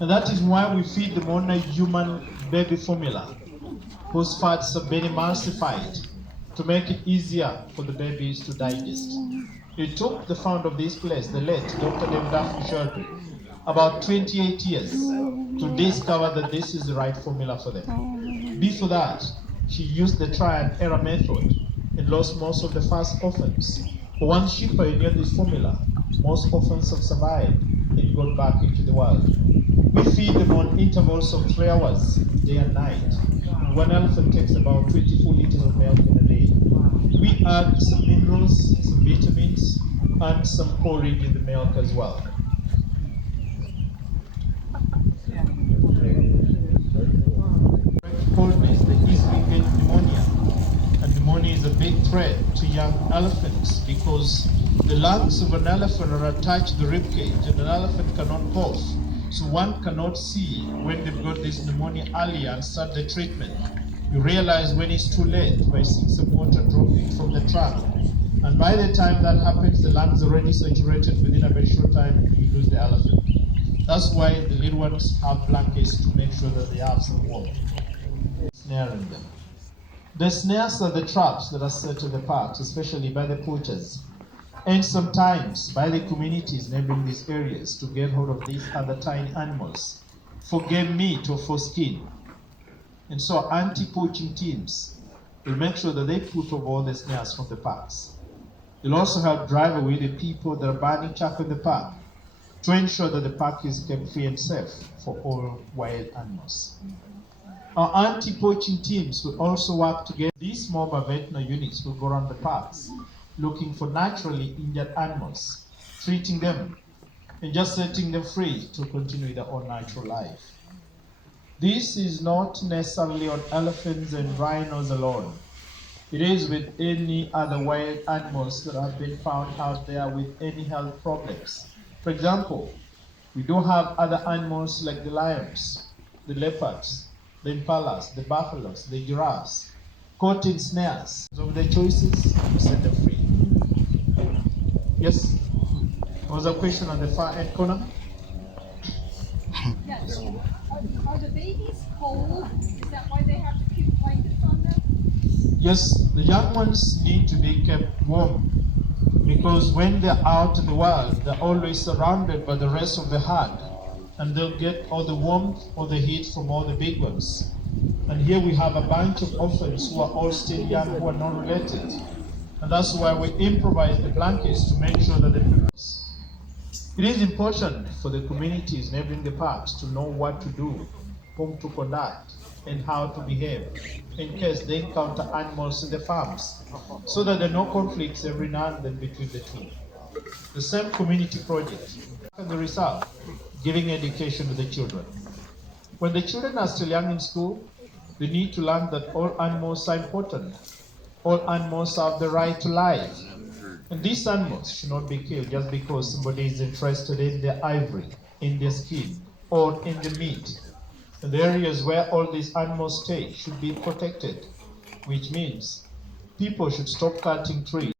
And that is why we feed them on a human baby formula, whose fats have been emulsified to make it easier for the babies to digest. It took the founder of this place, the late Dr. David Shedrick, about 28 years to discover that this is the right formula for them. Before that, she used the try and error method and lost most of the first orphans. But once she pioneered this formula, most orphans have survived and gone back into the world. We feed them on intervals of 3 hours, day and night. One elephant takes about 24 liters of milk in a day. We add some minerals, some vitamins, and some porridge in the milk as well. Coldness, they easily get pneumonia. And pneumonia is a big threat to young elephants because the lungs of an elephant are attached to the ribcage and an elephant cannot cough. So one cannot see when they've got this pneumonia earlier and start the treatment. You realize when it's too late by seeing some water dropping from the trunk. And by the time that happens, the lungs are already saturated. Within a very short time, you lose the elephant. That's why the little ones have blankets to make sure that they have some warmth. Snaring them. The snares are the traps that are set in the parks, especially by the poachers, and sometimes by the communities neighboring these areas to get hold of these other tiny animals for game meat or for skin. And so anti-poaching teams will make sure that they put over all the snares from the parks. They'll also help drive away the people that are burning charcoal in the park to ensure that the park is kept free and safe for all wild animals. Our anti-poaching teams will also work together. These mobile veterinary units will go around the parks looking for naturally injured animals, treating them, and just setting them free to continue their own natural life. This is not necessarily on elephants and rhinos alone. It is with any other wild animals that have been found out there with any health problems. For example, we do have other animals like the lions, the leopards, the impalas, the buffaloes, the giraffes, caught in snares. So the choices, we set them free. Yes? There was a question on the far end corner. Yes. Are the babies cold? Is that why they have to keep blankets on them? Yes, the young ones need to be kept warm because when they're out in the world, they're always surrounded by the rest of the herd, and they'll get all the warmth or the heat from all the big ones. And here we have a bunch of orphans who are all still young, who are not related. And that's why we improvise the blankets to make sure that it is important for the communities neighboring the parks to know what to do, whom to conduct, and how to behave in case they encounter animals in the farms, so that there are no conflicts every now and then between the two. The same community project and the result, giving education to the children. When the children are still young in school, they need to learn that all animals are important. All animals have the right to life. And these animals should not be killed just because somebody is interested in their ivory, in their skin, or in the meat. And the areas where all these animals stay should be protected, which means people should stop cutting trees.